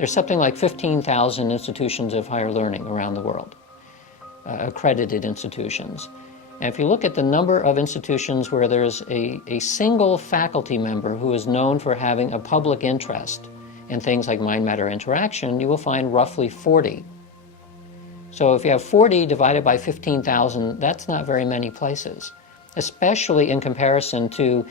There's something like 15,000 institutions of higher learning around the world, accredited institutions. And if you look at the number of institutions where there's a single faculty member who is known for having a public interest in things like mind-matter interaction, you will find roughly 40. So if you have 40 divided by 15,000, that's not very many places, especially in comparison to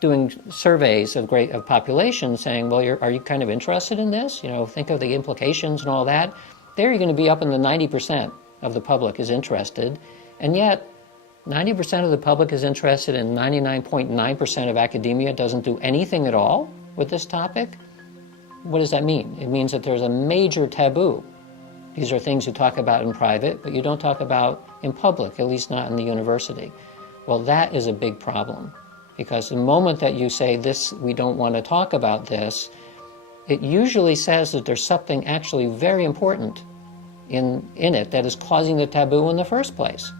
doing surveys of populations saying, well, are you kind of interested in this? You know, think of the implications and all that. There you're going to be up in the 90% of the public is interested, and yet 90% of the public is interested and 99.9% of academia doesn't do anything at all with this topic. What does that mean? It means that there's a major taboo. These are things you talk about in private, but you don't talk about in public, at least not in the university. Well, that is a big problem, because the moment that you say this, we don't want to talk about this, it usually says that there's something actually very important in it that is causing the taboo in the first place.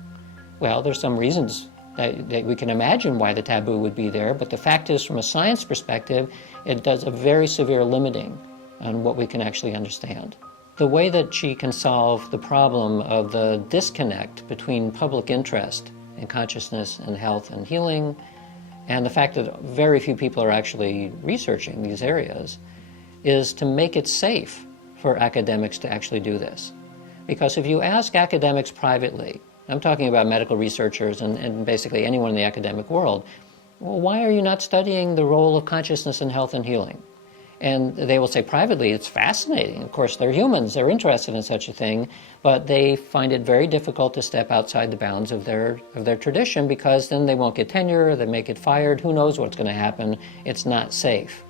Well, there's some reasons that we can imagine why the taboo would be there, but the fact is, from a science perspective, it does a very severe limiting on what we can actually understand. The way that she can solve the problem of the disconnect between public interest in consciousness and health and healing, and the fact that very few people are actually researching these areas, is to make it safe for academics to actually do this. Because if you ask academics privately, I'm talking about medical researchers and basically anyone in the academic world, well, why are you not studying the role of consciousness in health and healing? And they will say privately, it's fascinating. Of course, they're humans, they're interested in such a thing, but they find it very difficult to step outside the bounds of their tradition, because then they won't get tenure, they may get fired, who knows what's going to happen. It's not safe.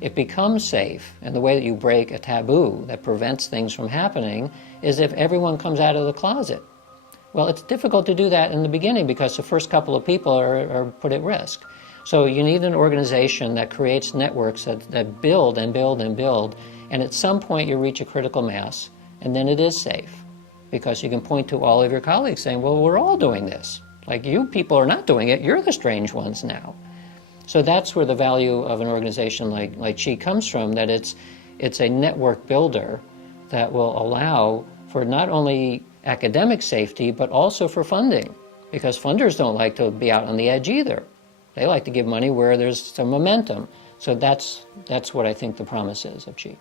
It becomes safe, and the way that you break a taboo that prevents things from happening is if everyone comes out of the closet. Well, it's difficult to do that in the beginning because the first couple of people are put at risk. So you need an organization that creates networks that build and build and build, and at some point you reach a critical mass, and then it is safe, because you can point to all of your colleagues saying, well, we're all doing this. Like, you people are not doing it, you're the strange ones now. So that's where the value of an organization like Qi comes from, that it's a network builder that will allow for not only academic safety, but also for funding, because funders don't like to be out on the edge either. They like to give money where there's some momentum. So that's what I think the promise is of Qi.